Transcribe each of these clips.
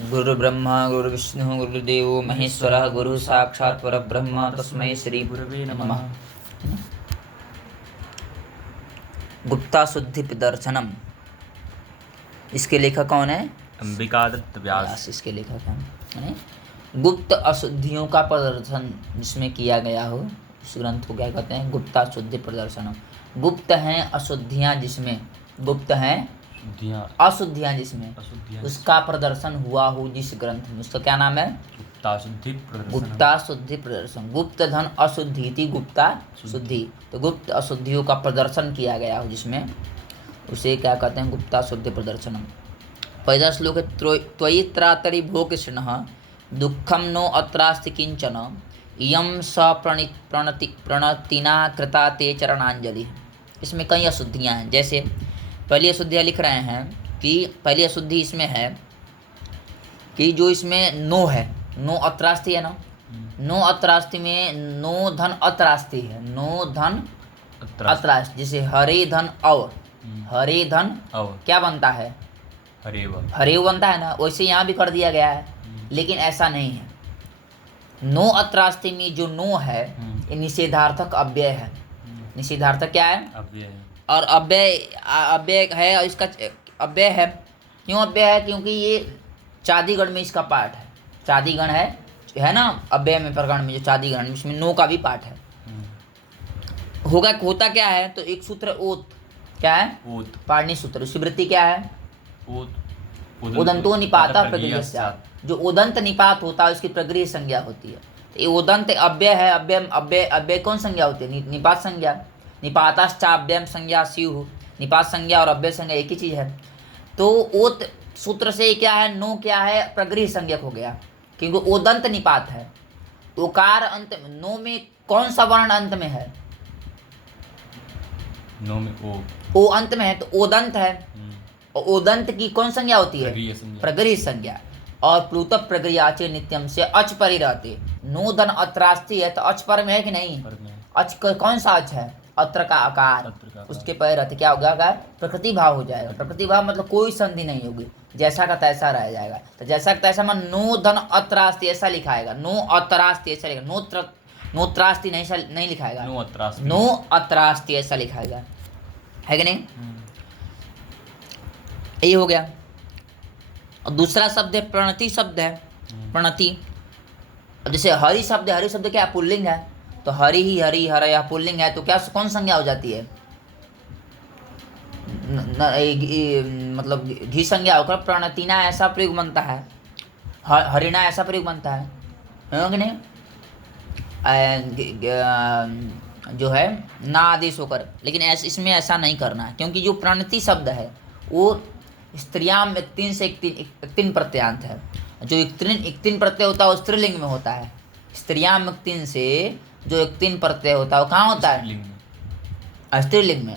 गुरु ब्रह्मा गुरु विष्णु गुरुदेव महेश्वरः गुरु साक्षात् परब्रह्म तस्मै श्री गुरवे नमः। नमः। गुप्ता शुद्धि प्रदर्शनम, इसके लेखक कौन है? अंबिकादत्त व्यास। इसके लेखक कौन है? गुप्त अशुद्धियों का प्रदर्शन जिसमें किया गया हो, इस ग्रंथ को क्या कहते हैं? गुप्ता शुद्धि प्रदर्शनम। गुप्त हैं अशुद्धियां जिसमें, गुप्त हैं अशुद्धियां जिसमें, उसका प्रदर्शन हुआ हो जिस ग्रंथ में, उसका क्या नाम है? गुप्ता शुद्धि प्रदर्शन। गुप्ता शुद्धि प्रदर्शन। गुप्त धन अशुद्धि थी, गुप्ता शुद्धि, तो गुप्त अशुद्धियों का प्रदर्शन किया गया हो जिसमें, उसे क्या कहते हैं? गुप्ता शुद्धि प्रदर्शनम। पहला श्लोक है, त्वयि त्रातरि भो कृष्णः दुःखम नो अत्रास्ति किंचन इयं स प्रणतिना कृता ते चरणांजलि। इसमें कई अशुद्धियाँ हैं। जैसे पहली अशुद्धियाँ लिख रहे हैं कि पहली अशुद्धि इसमें है कि जो इसमें नो है, नो अत्रास्ति है ना, नो अत्रास्ति में नो धन अत्रास्ति है, नो धन अत्रास्ति। जैसे हरे धन अव, हरे धन अव क्या बनता है? हरेव बनता है ना, वैसे यहाँ भी कर दिया गया है, लेकिन ऐसा नहीं है। नो अत्रास्ति में जो नो है ये निषेधार्थक अव्यय है। निषेधार्थक क्या है? अव्यय है। और अव्यय है, और इसका अव्यय है। क्यों अव्यय है? क्योंकि ये चादिगण में इसका पाठ है। चादिगण है ना, अव्यय में प्रकरण में जो चादिगण, इसमें नो का भी पाठ है। होता क्या है? तो एक सूत्र ओत, क्या है? ओत, पाणिनि सूत्र। उसकी वृत्ति क्या है? उदंतो निपाता प्रगृह्य। जो उदंत निपात होता है उसकी प्रगृह्य संज्ञा होती है। तो ये उदंत अव्यय है। अव्यय कौन संज्ञा होती है? निपात संज्ञा। निपाताश्चाव्ययम संज्ञा स्युः। निपात संज्ञा और अव्यय संज्ञा एक ही चीज है। तो ओत सूत्र से क्या है? नो क्या है? प्रगृह्य संज्ञक हो गया, क्योंकि ओदंत निपात है। ओकार अंत में, नो में कौन सा वर्ण अंत में है? नो में ओ अंत में है, तो ओदंत है। और ओदंत की कौन संज्ञा होती है? प्रगृह्य संज्ञा। और प्लुत प्रगृह्याचे नित्यम से अच पर ही रहते। नो धन अत्रास्ति है तो अच पर में है कि नहीं? अच कौन सा अच है? अत्र का आकार, उसके पर रहते क्या होगा? प्रकृति भाव हो जाएगा। प्रकृति भाव मतलब कोई संधि नहीं होगी, जैसा का तैसा रह जाएगा। तो जैसा का तैसा मन नो धन अत्रास्ति ऐसा लिखाएगा, नो अत्रास्ति ऐसा लिखेगा, नो त्रास्ति नहीं लिखाएगा, नो अत्रास्ति ऐसा लिखाएगा, है कि नहीं? यही हो गया। और दूसरा शब्द है प्रणति शब्द है, प्रणति। अब जैसे हरि शब्द है, हरि शब्द क्या है? पुल्लिंग है, तो हरि ही हरि हर या पुल्लिंग है, तो क्या कौन संज्ञा हो जाती है? मतलब घी संज्ञा होकर प्रणतिना ऐसा प्रयोग बनता है, हरिणा ऐसा प्रयोग बनता है कि नहीं? जो है ना आदेश होकर, लेकिन इसमें ऐसा नहीं करना है, क्योंकि जो प्रणति शब्द है वो स्त्रियाम इक्तिन से इक्तिन प्रत्यांत है। जो इक्तिन प्रत्यय होता है वो स्त्रीलिंग में होता है। स्त्रियाम इक्तिन से जो इक्तिन प्रत्यय होता है वो कहाँ होता है? स्त्रीलिंग में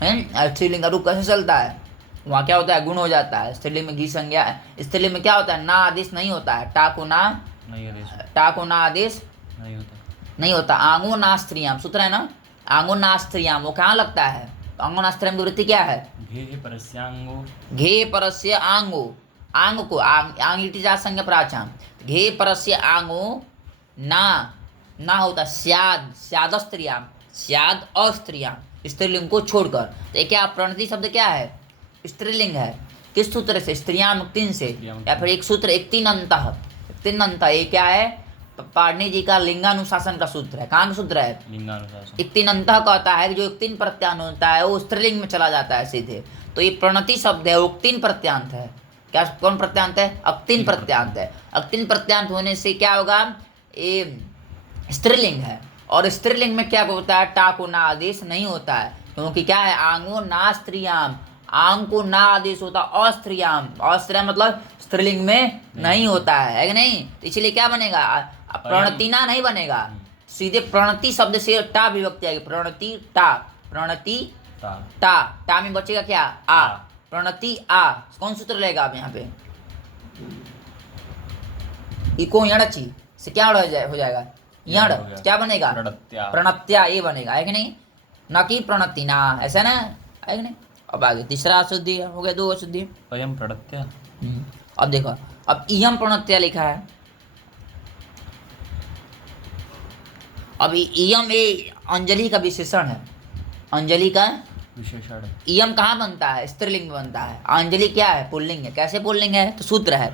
है। स्त्रीलिंग का रूप कैसे चलता है? वहाँ क्या होता है? गुण हो जाता है। स्त्रीलिंग में घी संज्ञा, स्त्रीलिंग में क्या होता है? ना आदेश नहीं होता है। टाको ना आदेश नहीं होता। आंगो ना स्त्रियाम सूत्र है ना, आंगो ना स्त्रियाम, वो कहाँ लगता है? तो आंगो ना स्त्रियाम की वृत्ति क्या है? घे परस्य आंगो, आंग को आंग इति जा संज्ञा प्राचाम, घे परस्य आंगो ना होता स्याद स्त्रियाम, स्याद अस्त्रियाम, स्त्रीलिंग को छोड़कर। तो क्या प्रणति शब्द क्या है? स्त्रीलिंग है। किस सूत्र से? स्त्रियाम इक्तिन से, या फिर एक सूत्र इक्तिन अंत। ये क्या है? पाणिनि जी का लिंगानुशासन का सूत्र है। कहाँ का सूत्र है? लिंगानुशासन। इक्तिन अंत कहता है कि जो इक्तिन प्रत्यांत होता है वो स्त्रीलिंग में चला जाता है सीधे। तो ये प्रणति शब्द है, उक्तिन प्रत्यांत है। क्या कौन प्रत्यांत है? अक्तिन प्रत्यांत है। अक्तिन प्रत्यांत होने से क्या होगा? ये स्त्रीलिंग है। और स्त्रीलिंग में क्या होता है? टा को ना आदेश नहीं होता है, क्योंकि क्या है? आंगो ना स्त्रियाम, आंग को ना आदेश होता अस्त्रियाम, अस्त्रियाम मतलब स्त्रीलिंग में नहीं होता है कि नहीं? तो इसलिए क्या बनेगा? प्रणतिना नहीं बनेगा, सीधे प्रणति शब्द से टा विभक्ति आएगी। प्रणति टा में बचेगा क्या? आ। प्रणति आ। कौन सूत्र लेगा आप यहाँ पे? इको यणची से क्या हो जाएगा? यण क्या बनेगा? प्रणत्या, ये बनेगा, है कि नहीं? न कि प्रणतिना, ऐसा ना, है कि नहीं? अब आगे तीसरा अशुद्धि हो गया, 2 अशुद्धि। अयम प्रणत्या अब देखो, अब इयम प्रणत्या लिखा है। अब इयम ये अंजलि का विशेषण है, अंजलि का विशेषण है। इयम कहाँ बनता है? स्त्रीलिंग में बनता है। अंजलि क्या है? पुल्लिंग है। कैसे पुल्लिंग है? तो सूत्र है,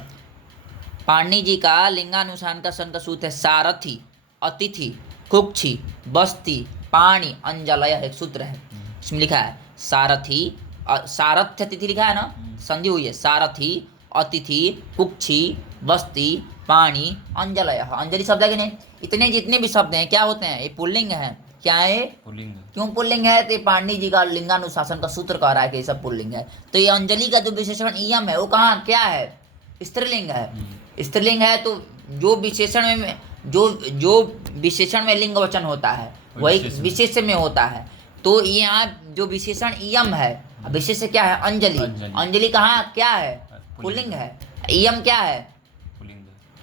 पाणिनि जी का लिंगानुसार का सन का सूत्र है सारथी, अतिथि, कुक्षी, बस्ती, पाणी, अंजलय, एक सूत्र है। इसमें लिखा है सारथी, सारथ्य तिथि लिखा है ना, संधि हुई है, सारथी, अतिथि, कुक्षी, बस्ती, पाणी, अंजलय। अंजलि शब्द है कि नहीं? इतने जितने भी शब्द हैं क्या होते हैं? ये पुल्लिंग है। क्या है? पुल्लिंग। क्यों पुल्लिंग है? तो पाणिनि जी का लिंगानुशासन का सूत्र कह रहा है कि ये सब पुल्लिंग है। तो ये अंजलि का जो विशेषण इयम है वो कहाँ क्या है? स्त्रीलिंग है। स्त्रीलिंग है तो जो विशेषण में जो विशेषण में लिंग वचन होता है वही विशेष में होता है। तो यहाँ जो विशेषण इयम है, विशेष क्या है? अंजलि। अंजलि कहाँ क्या है? पुल्लिंग है। इयम क्या है?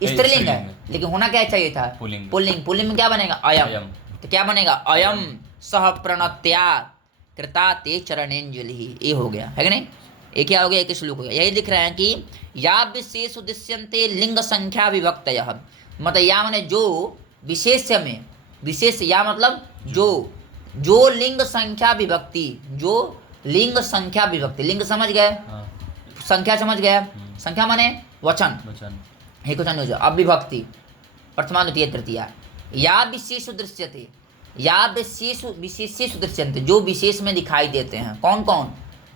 स्त्रीलिंग है। लेकिन होना क्या चाहिए था? पुल्लिंग। पुल्लिंग में क्या बनेगा? अयम। तो क्या बनेगा? अयम सह प्रणत्या कृता ते चरणेंजलि। ये हो गया है कि नहीं? ये क्या हो गया? एक श्लोक हो गया। यही लिख रहे हैं कि या विशेष उद्देश्यन्ते लिंग संख्या विभक्तयः, मतलब या माने जो विशेष में, विशेष या मतलब जो लिंग संख्या विभक्ति, जो लिंग संख्या विभक्ति, लिंग समझ गए, संख्या समझ गए, संख्या माने वचन, एक वचन हो जाए। अब विभक्ति प्रथमा द्वितीय तृतीया, या विशेष दृश्यते, या विशेष दृश्यन्ते, जो विशेष में दिखाई देते हैं। कौन कौन?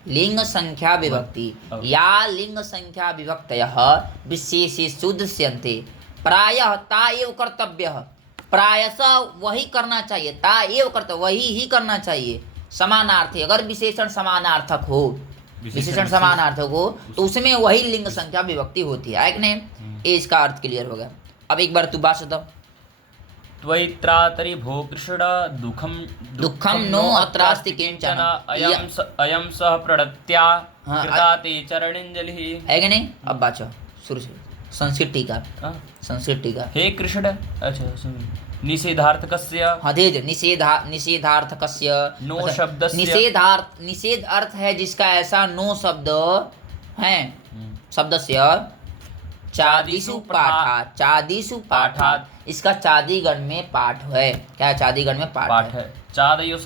लिंग संख्या विभक्ति, या लिंग संख्या विभक्तयः विशेषेषु दृश्यन्ते प्रायः ता एव कर्तव्यः, प्रायशः वही करना चाहिए, ता एव कर्तव्य वही ही करना चाहिए। समानार्थी, अगर विशेषण समानार्थक हो, विशेषण समानार्थक हो तो उसमें वही लिंग संख्या विभक्ति होती है कि नहीं? ये इसका अर्थ क्लियर हो गया। अब एक बार तू बात सुन। त्वयित्रातरि भो कृष्ण दुःखं नो अत्रास्ति किंचन अयं सह प्रणत्या कृता ते चरणेंजलिः, है कि नहीं? अब बाचो शुरू से संस्कृत टीका, संस्कृत टीका। हे कृष्ण, अच्छा निषेधार्थकस्य, हाँ दे निषेधार्थकस्य नो शब्दस्य, निषेध अर्थ है जिसका ऐसा नो शब्द है, शब्दस्य चादिषु पाठात्, चादिषु पाठात्, इसका चादिगण में पाठ है। क्या है? चादिगण में पाठ है। चादयो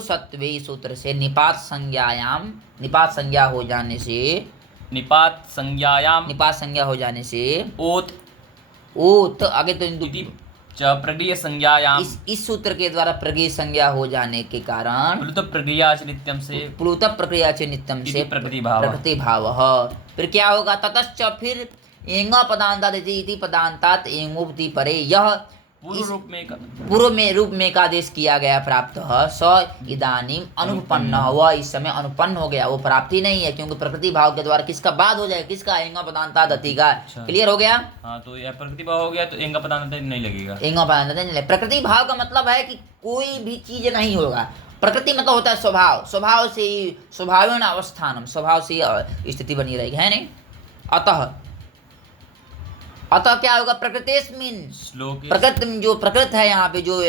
सत्वे सूत्र से निपात संज्ञायाम, निपात संज्ञा हो जाने से, निपात संज्ञा हो जाने से ओत आगे तो प्रगीय संज्ञायाम, इस सूत्र के द्वारा प्रगीय संज्ञा हो जाने के कारण प्लुत प्रक्रिया च नित्यम से प्रकृति भाव। फिर क्या होगा? ततश्च फिर एंग पदांतात इति पदांतात एंगोपति परे, यह पूर्व में रूप में का आदेश किया गया प्राप्त स इदानीम अनुपन्न, वह इस समय अनुपन्न हो गया, वो प्राप्ति नहीं है क्योंकि प्रकृति भाव के द्वारा किसका बाद हो जाएगा? किसका? एंग पदांतात अति का। क्लियर हो गया? हाँ, तो यह प्रकृति भाव हो गया तो एंग पदांतात नहीं लगेगा। एंग पदांतात नहीं लगेगा। प्रकृति भाव का मतलब है कि कोई भी चीज नहीं होगा। प्रकृति मतलब होता है स्वभाव, स्वभाव से ही स्वभावेन अवस्थानम, स्वभाव से स्थिति बनी रहेगी, है नहीं? अतः क्या होगा? प्रकृतिस्मिन्, प्रकृति जो प्रकृत है यहाँ पे जो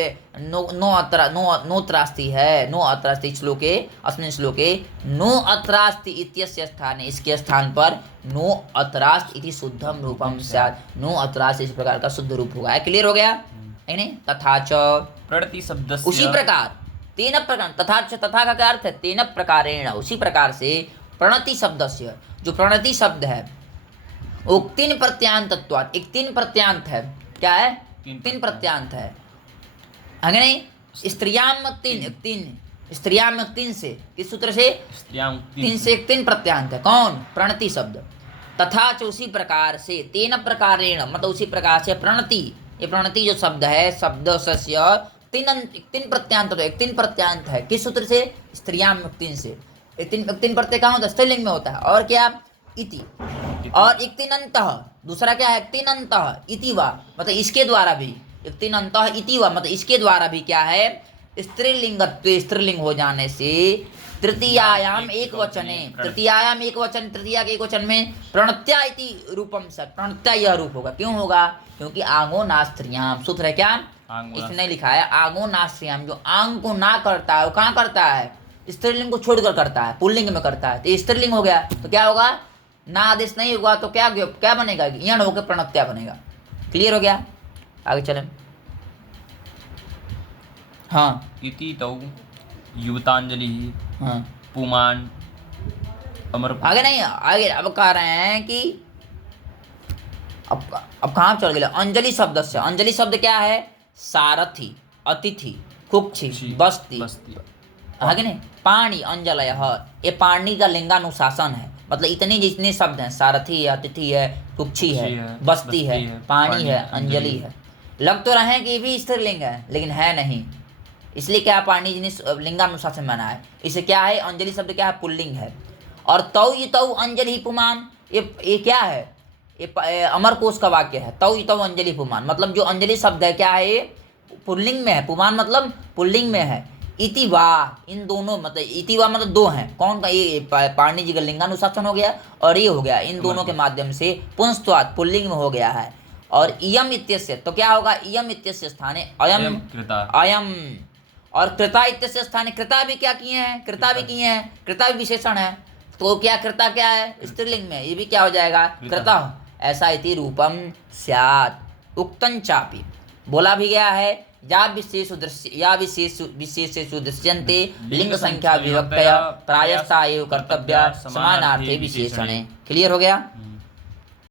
नोत्रास्ति है, नो अत्रास्ति श्लोके, अस्मिन् श्लोके नो अत्रास्ति इत्यस्य स्थाने, इसके स्थान पर नो अत्रास्त इति शुद्धम रूपम स्यात्, नो अत्रास्त इस प्रकार का शुद्ध रूप होगा। क्लियर हो गया है नहीं? तथा च प्रणति शब्दस्य, उसी प्रकार तेन प्रकार, तथा च, तथा का क्या अर्थ है? तेन प्रकारेण, उसी प्रकार से प्रणति शब्दस्य, जो प्रणति शब्द है वो तीन प्रत्यांतत्वात्, एक तीन प्रत्यांत है। क्या है? तीन प्रत्यांत है नहीं? स्त्रियाम तीन से, किस सूत्र से? तीन से एक तीन प्रत्यांत है। कौन? प्रणति शब्द। तथा च उसी प्रकार से, तेन प्रकारेण मतलब उसी प्रकार से प्रणति, ये प्रणति जो शब्द है, शब्द सस्य तीन प्रत्यांत, तो एक तीन प्रत्यांत है। किस सूत्र से? स्त्रियाम तीन से। तीन प्रत्यय कहाँ होता है? स्त्रीलिंग में होता है। और क्या? इति। और इक्तिनन्तः, दूसरा क्या है? इक्तिनन्तः इति वा, मतलब इसके द्वारा भी, इक्तिनन्तः इति वा मतलब इसके द्वारा भी क्या है? स्त्रीलिंगत्व, स्त्रीलिंग हो जाने से तृतीयायाम एक वचने, तृतीयायाम एक वचन, तृतीया के एक वचन में प्रणत्या इति रूपम सत्, प्रणत्या यह रूप होगा। क्यों होगा? क्योंकि आंगो नास्त्रियाम, सूत्र है क्या? इसने लिखा है आंगो नास्त्रियाम, जो आंग को ना करता है वो कहाँ करता है? स्त्रीलिंग को छोड़कर करता है, पुल्लिंग में करता है, तो स्त्रीलिंग हो गया। तो क्या होगा? ना आदेश नहीं हुआ तो क्या क्या बनेगा, यण होकर प्रणत्या बनेगा। क्लियर हो गया, आगे चलें। हाँ इति तौ युवतांजलि हाँ पुमान अमर। आगे नहीं, आगे अब कह रहे हैं कि अब कहाँ चल गया, अंजलि शब्द से। अंजलि शब्द क्या है, सारथी, अतिथि, कुक्षी, बस्ती, आगे नहीं, पाणी अंजलय, ये पाणी का लिंगानुशासन है, मतलब इतने जितने शब्द हैं, सारथी है, अतिथि है, कुक्षी है, बस्ती है, पानी है, अंजलि है। लग तो रहे हैं कि ये भी स्त्रीलिंग है, लेकिन है नहीं। इसलिए क्या पाणी जी ने लिंगानुशासन माना है। इसे क्या है, अंजलि शब्द क्या है, पुल्लिंग है। और तौ ये तौ अंजलि पुमान, ये क्या है, ये अमर कोश का वाक्य है। तौ ये तौ अंजलि पुमान, मतलब जो अंजलि शब्द है क्या है, ये पुल्लिंग में है, पुमान मतलब पुल्लिंग में है। इति वाह, इन दोनों मतलब इति वाह मतलब दो हैं, कौन का, ये पाणि जी का लिंगानुशासन हो गया और ये हो गया, इन दोनों के माध्यम से पुंस्त्वात् पुल्लिंग में हो गया है। और इयम इत्यस्य, तो क्या होगा, इयम इत्यस्य स्थाने अयम अयम, और कृता इत्यस्य स्थाने कृता भी क्या किए हैं, कृता भी किए हैं, कृता भी विशेषण है, तो क्या कृता क्या है, स्त्रीलिंग में, ये भी क्या हो जाएगा, कृता। ऐसा इति रूपम स्यात् उक्तं चापि, बोला भी गया है, या विशेषेषु दृश्यन्ते लिंग संख्या विभक्तया प्रायस्ता एव कर्तव्या समानार्थे विशेषणे। क्लियर हो गया।